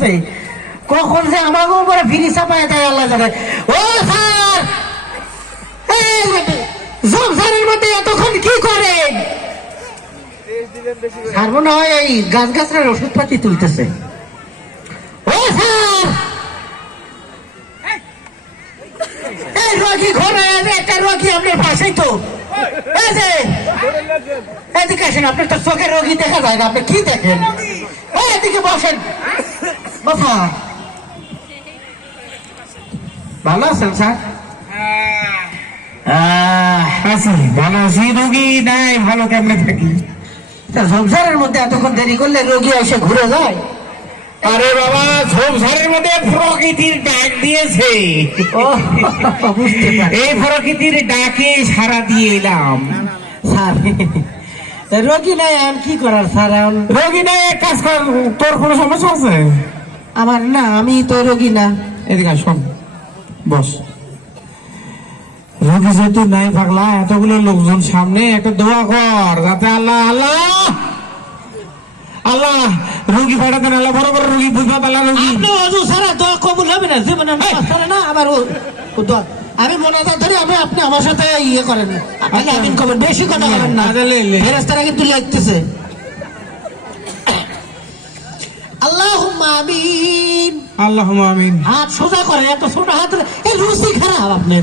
করতেছে কখন যে আমাকে উপরে ফিরি চাপায় দেয় আল্লাহ জানে। ও স্যার! এই সংসারের মধ্যে এতক্ষণ কি করেন স্যার মনে হয় এই গাছ গাছরার ওষুধপাতি তুলতেছে। ও স্যার! এই রোগী ঘরে আছে, একটা রোগী আপনার পাশেই তো। এদিকে আসেন আপনার তো চোখে রোগী দেখা যায় না আপনি কি দেখেন? এদিকে বসেন। বসা ভালো আছেন স্যার আছি ভালো আছি রুগী নাই ভালো কেমনে থাকি তা সংসারের মধ্যে এতক্ষণ দেরি করলে রোগী এসে ঘুরে যায় আরে বাবা সংসারের মধ্যে প্রকৃতির ডাক দিয়েছে ও বুঝতে পারি এই প্রকৃতির ডাকে সারা দিয়ে এলাম স্যার রোগী নাই এখন কি করার স্যার রোগী নাই এক কাজ কর তোর কোনো সমস্যা আছে আমার না আমি তো রোগী না। এদিকে শোন বস। রোগী যেহেতু নাই পাগলা এতগুলো লোকজন সামনে একটা দোয়া কর যাতে আল্লাহ আল্লাহ! আল্লাহ রোগী পাঠাতে আল্লাহ বড় বড় রোগী বুঝবা রোগী। আপনি অজু সারা দোয়া কবুল হবে না জীবনে নামাজ সারা না ও ও দোয়া। আমি ধরে আমি আপনি আমার সাথে ইয়ে করেন আপনি আমিন করবেন বেশি কথা বলেন না। আচ্ছা। ফেরেস্তারা কিন্তু লিখতেছে আল্লাহ আমিন। আল্লাহ আমিন। হাত সোজা করে এত ছোট হাত এই রুচি খারাপ আপনার।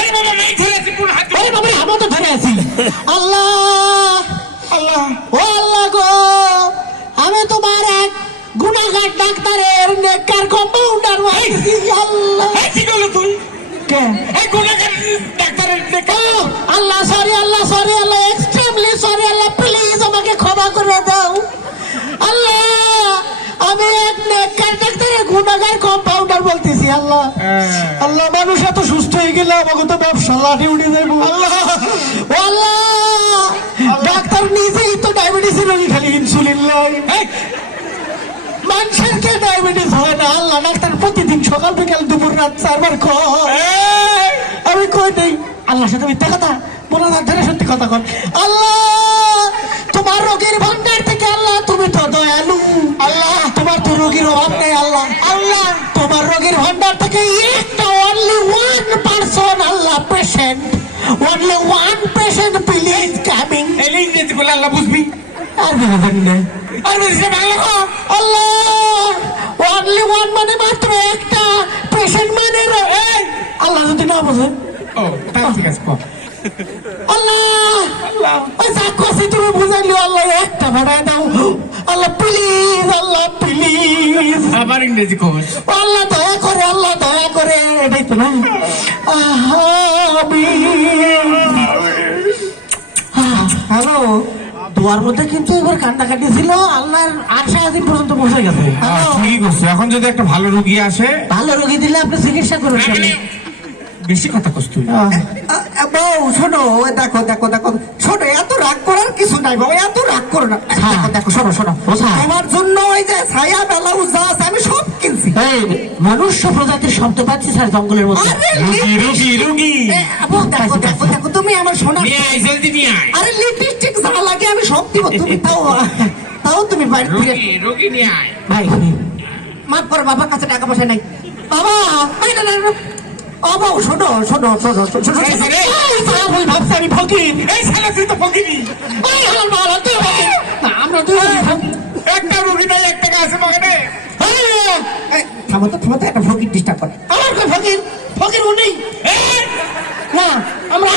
এই বাবা নাই পুরো হাত বাবা আমার তো ধরে আছি। আল্লাহ। আল্লাহ। ও আল্লাহ গো। আমি তোমার এক গুণাগার ডাক্তারের নেককার কম্পাউন্ডার আল্লাহ এই কি করল তুই? কে? এই গুণাগার ডাক্তারের ও, আল্লাহ সরি আল্লাহ সরি আল্লাহ এক্সট্রিমলি গুণাগার কম্পাউন্ডার বলতেছি আল্লাহ। আল্লাহ মানুষ এত সুস্থ হয়ে গেলে আমাকে তো ব্যবসা লাঠি উঠে যাব আল্লাহ। আল্লাহ ডাক্তার নিজেই তো ডায়াবেটিস রোগী খালি ইনসুলিন মানুষের কে ডায়াবেটিস হয় না? আল্লাহ ডাক্তার প্রতিদিন সকাল বিকাল দুপুর রাত চারবার কয়। আমি কই নেই আল্লাহর সাথে মিথ্যা কথা? মোনাজাত ধরে সত্যি কথা কন। আল্লাহ তোমার রোগীর ভান্ডার থেকে আল্লাহ তুমি তো দয়ালু। আল্লাহ। তোমার তো রোগীর অভাব নেই। তোমার রোগীর ভান্ডার থেকে একটা only one person Allah patient only one patient please coming এই ইংরেজি বলে আল্লাহ বুঝবি। আর বেরোবেন না আর বুঝিস বাংলা আল্লাহ অনলি ওয়ান মানে মাত্র একটা পেশেন্ট মানে আল্লাহ যদি না বোঝে। ও ঠিক আছে কো আল্লাহ আল্লাহ। ওই যা কষি তুমি বুঝাইলি আল্লাহ একটা ভাড়ায় দাও। আল্লাহ প্লিজ আল্লাহ প্লিজ আবার ইংরেজি কোষ আল্লাহ দয়া করে আল্লাহ দয়া করে এটাই তো না। হ্যালো দুয়ার মধ্যে কিন্তু এবার কান্দাকাটি ছিল আল্লাহর আর সারাদিন পর্যন্ত বসে গেছে। ঠিকই করছে এখন যদি একটা ভালো রুগী আসে ভালো রোগী দিলে আপনি চিকিৎসা করবেন? বেশি কথা আহ, বউ শোনো দেখো দেখো দেখো। শোনো এত রাগ করার কিছু নাই বাবা এত রাগ করো না। হ্যাঁ। দেখো দেখো শোনো শোনো। ও আমার জন্য ওই যে ছায়া বেলাউজ যা আমি সব কিনছি। মনুষ্য প্রজাতির শব্দ পাচ্ছি স্যার জঙ্গলের মধ্যে? রুগী রুগী রুগী। এ, আপু, দেখো দেখো দেখো তুমি আমার শোনা আরে লিপস্টিক যা লাগে আমি সব দিব তুমি তাও তাও তুমি বাড়ি থেকে রুগী নিয়ে আয়। ভাই মাফ করো বাবার কাছে টাকা পয়সা নাই। বাবা না, না, না। ও বউ শোনো শোনো শোনো আমি ভাবছি আমি ফকির এই শালা তুই তো ফকিরি। আমার দুই একটা রুগী নাই এক টাকা আছে মগনে এই, থামো তো থামো তো একটা ফকির ডিস্টার্ব করে। আমার কই ফকির? ফকির উনি না আমরা?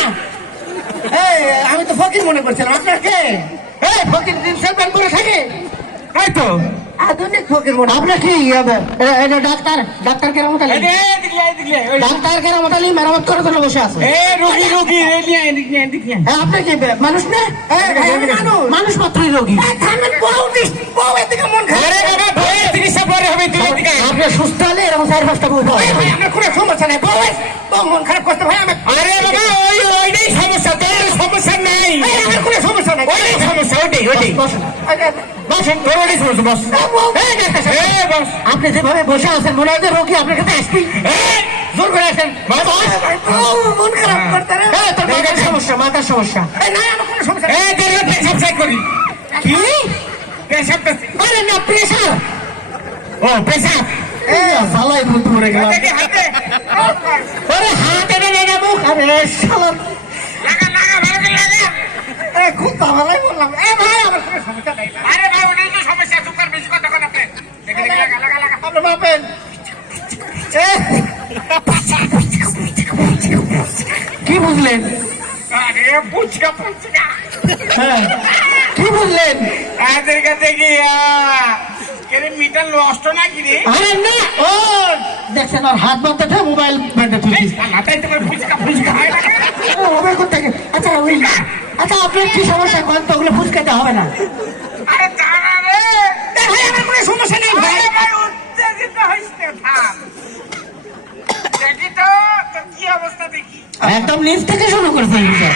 এই আমি তো ফকির মনে করছিলাম। আপনার কে? এই ফকির দিন সেলফেন করে থাকে। এই তো। আধুনিক ফকির মনে আপনি কি এটা ডাক্তার ডাক্তার ওই। ডাক্তার কেরামত আলী মেরামত করার জন্য বসে আছে। এ রুগী রুগী এই নিয়ে আয়, এদিকে আয়, এদিকে আয়। আপনি কি মানুষ না? মানুষ। মাত্রই রোগী। থামেন বউ বউ এদিকে মন খারাপ। আরে বাবা ভয়ে চিকিৎসা পরে হবে তুই এদিকে আপনি সুস্থ হলে এরকম চার পাঁচটা। ভাই আমার কোনো সমস্যা নাই বউ বউ মন খারাপ করতে ভাই আমার আরে বাবা ওই ওইটাই সমস্যা তোর সমস্যা নাই। আমার কোনো সমস্যা। নাই সমস্যা এ বস আপনি যেভাবে বসে আছেন মনে হয় রোগী আপনার কাছে আসবেই জোর করে আসেন মন খারাপ করতে সমস্যা মাথার সমস্যা এই, কোনো সমস্যা পেশাব করি কি পেশাব আরে না প্রেশার ও পেশাব বলতে পড়ে গেলাম হাতে হাত মুখ আরে শালা এ খুব তাহলে বললাম। এ ভাই আমার কোনো সমস্যা নাই আরে ভাই ওটাই তো সমস্যা কর বেশি কথা কোন আপনি। দেখি দেখি লাগা লাগা লাগা। আপনি ভাবেন কি বুঝলেন? আরে পুচকা পুচকা হ্যাঁ কি বুঝলেন? আদের কাছে কেরে মিটার নষ্ট না কি রে? আরে না ও দেখছেন আর হাত বাঁধতে মোবাইল ব্যান্ডে তুলছি মাথায় তো ফুচকা ফুচকা হয় না আচ্ছা ওই আচ্ছা আপনার কি সমস্যা? করেন তো ওগুলো ফুচকাতে হবে না। আরে দাঁড়া রে। ভাই আমার কোনো সমস্যা নেই ভাই। ভাই উত্তেজিত হইস থাম। দেখি তো তোর কি অবস্থা দেখি। একদম নিচ থেকে শুরু করেছে হিসাব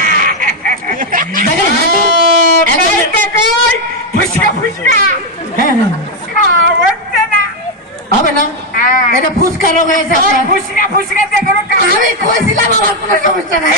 দেখেন একদম- এই ফুচকা ফুচকা হ্যাঁ হ্যাঁ। হবে না? হ্যাঁ। এটা ফুচকা রোগ হয়েছে ফুচকা ফুচকা আমি কইছিলাম আমার কোনো সমস্যা নাই।